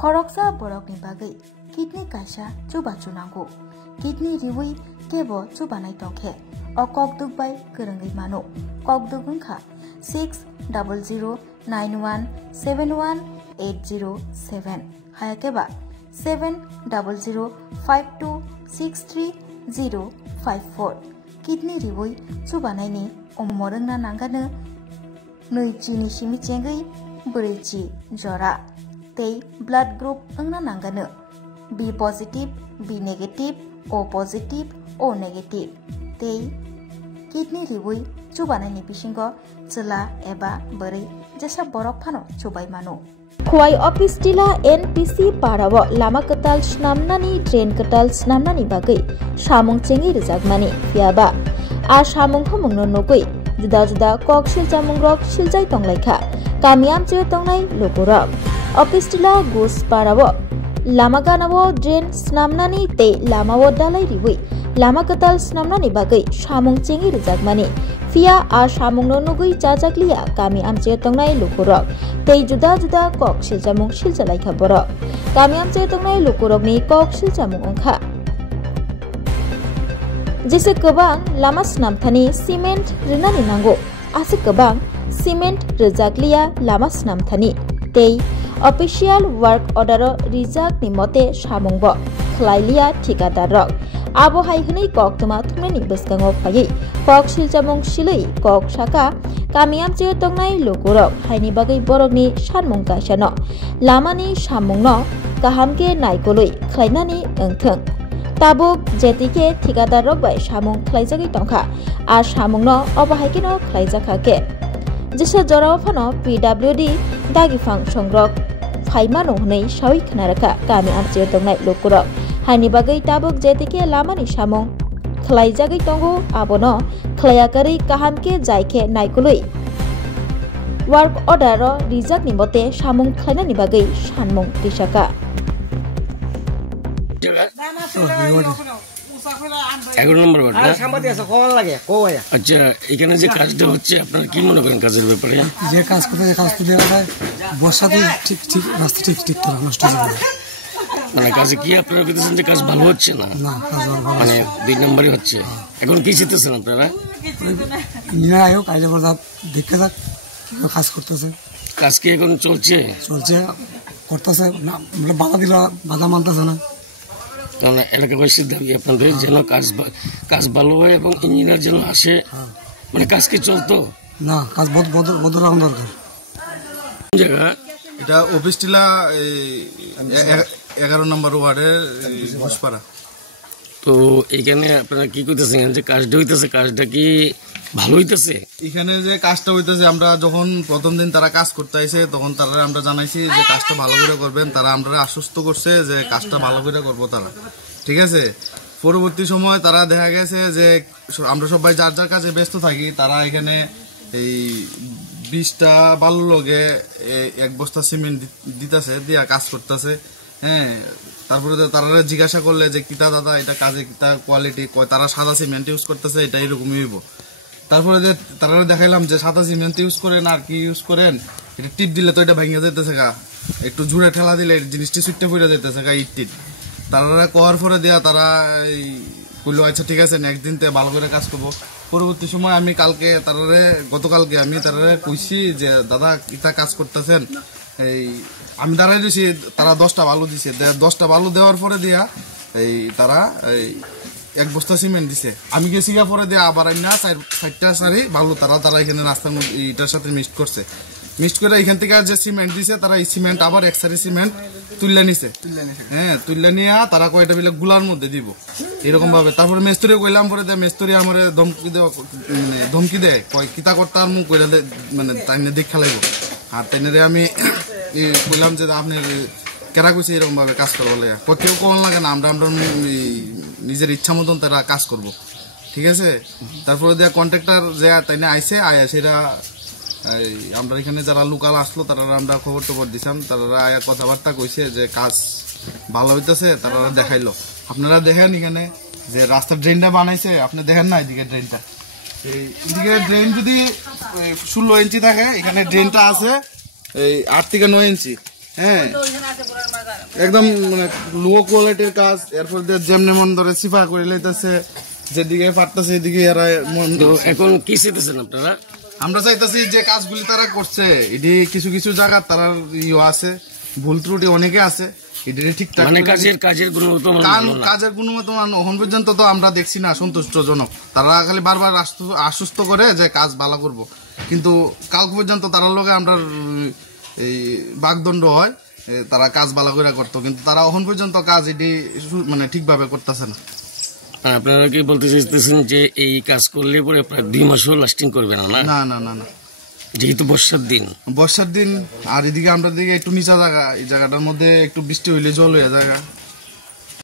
खरकसा बरकनि बागै kidney कायसा Chuba चुनांगौ kidney रिवै केबो चुबानाय तंखे अ ककदुगबाय गोरोङै मानो ककदुग ओंखा 600091718007 हायाकेबा 7005263054 किडनी रिवै चुबानायनि अमरंना नांगानो नैचिनि सिमिचेंगै ब्रैजि जरा तै ब्लाड ग्रुप ओंना नांगानो B positive B negative O positive O negative तै किडनी रिवै चुबानायनि बिसिंगो चला एबा बोरै जेसा बरफ फानो चुबाय मानो खुवाई ऑफिस टिला एनपीसी पाराव लामा कताल स्नामनानि ट्रेन कताल स्नामनानि बागै सामुं चेंगि रिजागमानि फियाबा आ सामुं हमंनो नगै जुदा जुदा कक सिलजामुं रक सिलजाय तंलायखा कामियाम चे तंनाय लोगोरक ऑफिस टिला गुस पाराव लामा गानावो ड्रेन स्नामनानि ते लामावो दालाय रिवै लामा कताल स्नामनानि बागै सामुं चेंगि रिजागमानि फिया आ सामुंनो नगै जाजाग्लिया कामि आमचे तंनाय लोगोरक तै जुदा जुदा कक सिलजामुं सिलजालायखा बरक कामि आमचे तंनाय लोगोरकनि कक सिलजामुं ओंखा जेसे गोबां लामा स्नामथानि सिमेन्ट रिनानि नांगौ आसे गोबां सिमेन्ट रोजाग्लिया लामा स्नामथानि तै अफिशियल वर्क अर्डर रिजाक नि मते सामुंब खलाइलिया ठिकादारक आबहाय हनै कक तमा थुमनानि बसगाङाव फायै कक सिलजामुं सिलै कक साका कामियाम चे तंनाय लोगोरक हायनि बागै बरकनि सानमुं गायसानो लामानि सामुंनो गाहामके नायगलै खलायनानि ओंथों ताबुक जेतिके ठिकादारक बाय सामुं खलायजागै तंखा आ सामुंनो अबहायकेनो खलायजाखाके जेसे जराव फानो पीडब्ल्यूडी दागिफां संग्रक फाइमानो हनै सावै खनारका कामि आमचे तंनाय लोगोरक हायनि बागै ताबुक जेतिके लामानि सामुं खलायजागै तंगो आबनो खलायाकारै काहामके जायके नायगलै वर्क अर्डर रिजाकनि मते सामुं खलायनानि बागै सानमुं दिसाका 11 নম্বর ওয়ার্ড না সাংবাদিক আছে কোন লাগে কো ভাইয়া আচ্ছা এখানে যে কাজটা হচ্ছে আপনারা কি মনে করেন কাজের ব্যাপারে যে কাজ করতে কাজ তো দেওয়া যায় বর্ষাতে ঠিক ঠিক রাস্তা ঠিক ঠিক করে নষ্ট হয়ে যাবে মানে কাজে কি আপনারা বলতেছেন যে কাজ ভালো হচ্ছে না না কাজ ভালো মানে 2 নম্বরই হচ্ছে এখন কি চিন্তাছেন আপনারা ইঞ্জিনিয়ার আয়োগ আইলে বড় দেখে যাক কাজ করতেছে কাজ কি এখন চলছে করতেছে না বাধা দিলা বাধা মানতেছে না কারণ এলাকাবাসীর দাবি আপনাদের যেন কাজ ভালো হয় এবং ইঞ্জিনিয়ার যেন আসে মানে কাজ কি চলতো না কাজ বদল দরকার জায়গা এটা অফিস টিলা 11 নম্বর ওয়ার্ডের ঘোষপাড়া তো এখানে আপনারা কি করতেছেন যে কাজটা হইতেছে কাজটা কি ভালো হইতেছে এখানে যে কাজটা হইতেছে আমরা যখন প্রথম দিন তারা কাজ করতে আইছে তখন তারা আমরা জানাইছি যে কাজটা ভালো করে করবেন তারা আমরা আশ্বস্ত করছে যে কাজটা ভালো করে করব তারা ঠিক আছে পরবর্তী সময় তারা দেখা গেছে যে আমরা সবাই যার যার কাজে ব্যস্ত থাকি তারা এখানে এই 20টা বালু লগে এক বস্তা সিমেন্ট দিতেছে দিয়া কাজ করতেছে হ্যাঁ তারপরে তারা জিজ্ঞাসা করলে যে কিতা দাদা এটা কাজে কিতা কোয়ালিটি তারা সাদা সিমেন্ট ইউজ করতেছে এটা এরকমই হইব তারপরে যে তারা দেখাইলাম যে সাদা সিমেন্ট ইউজ করেন আর কি ইউজ করেন এটা টিপ দিলে তো এটা ভেঙে যাইতেছে গা একটু জুড়ে ঠেলা দিলে জিনিসটি সুইটে পড়ে যাইতেছে গা ইট তারা কোয়ার পরে দেয়া তারা কইলো আচ্ছা ঠিক আছে নেক্সট দিন তে ভালো করে কাজ করবো পরবর্তী সময় আমি গতকালকে আমি তারা কইছি যে দাদা কিতা কাজ করতেছেন এই আমি দাঁড়াই দিয়েছি তারা 10টা বালু দিছে 10টা বালু দেওয়ার পরে দিয়া এই তারা এই এক বস্তা সিমেন্ট দিছে আমি গেছি পরে দিয়ে আবার না 4টা সারি বালু তারা এখানে রাস্তার মধ্যে এটার সাথে মিক্সড করছে মিক্সড করে এখান থেকে যে সিমেন্ট দিছে তারা এই সিমেন্ট আবার এক সারি সিমেন্ট তুললে নিছে হ্যাঁ তুললে নিয়ে তারা কয়টা বিলে গুলার মধ্যে দিব এরকম ভাবে তারপরে মেস্তুরি কইলাম পরে মেস্তুরি আমার ধমকি দেয় কয় কিতা করতে আর মুখ কইরা মানে তাইনে দেখ খেলাইব আর তাইনে আমি কইলাম যে আপনি কেরা কইছে এরকম ভাবে কাজ করবো লাগে কেউ কোন লাগে না আমরা নিজের ইচ্ছা মতন তারা কাজ করব ঠিক আছে তারপরে দেয়া কন্ট্রাক্টর যে তাইনে আইছে সেটা আমরা এখানে যারা লোকাল আসলো তারা আমরা খবর টবর দিছিলাম তারা আয়া কথাবার্তা কইছে যে কাজ ভালো হইতেছে তারা দেখাইলো আপনারা দেখেন এখানে যে রাস্তা ড্রেনটা বানাইছে আপনি দেখেন না এদিকে ড্রেনটা এদিকে ড্রেন যদি 16 ইঞ্চি থাকে এখানে ড্রেনটা আছে এই 8 থেকে 9 ইঞ্চি হ্যাঁ একদম মানে লো কোয়ালিটির কাজ। এরপর দিয়ে যেমনি মন ধরে সিফা করে লইতেছে, যেদিকে পারতেছে এদিকে এরা এখন কি চাইতেছেন আপনারা? আমরা চাইতেছি যে কাজগুলি তারা করছে এটি কিছু কিছু জায়গা তারা আছে, ভুল ত্রুটি অনেকে আছে, এটি ঠিকঠাক মানে কাজের গুণগত কাজের গুণগত মান এখন পর্যন্ত তো আমরা দেখছি না সন্তুষ্টজনক। তারা খালি বারবার আশ্বস্ত করে যে কাজ ভালো করব, কিন্তু কাল পর্যন্ত তারা লোকে আমরা এই বাগদণ্ড হয় তারা কাজ ভালো করে করতো, কিন্তু তারা এখন পর্যন্ত কাজ এটি মানে ঠিকভাবে করতেছে না। আপনারা কি বলতে চাইতেছেন যে এই কাজ করলে পরে প্রায় 2 মাসও লাস্টিং করবে না? না না না না, যেহেতু বর্ষার দিন আর এদিকে আমরা দিকে একটু নিচা জায়গা, এই জায়গাটার মধ্যে একটু বৃষ্টি হইলে জল হয়ে জায়গা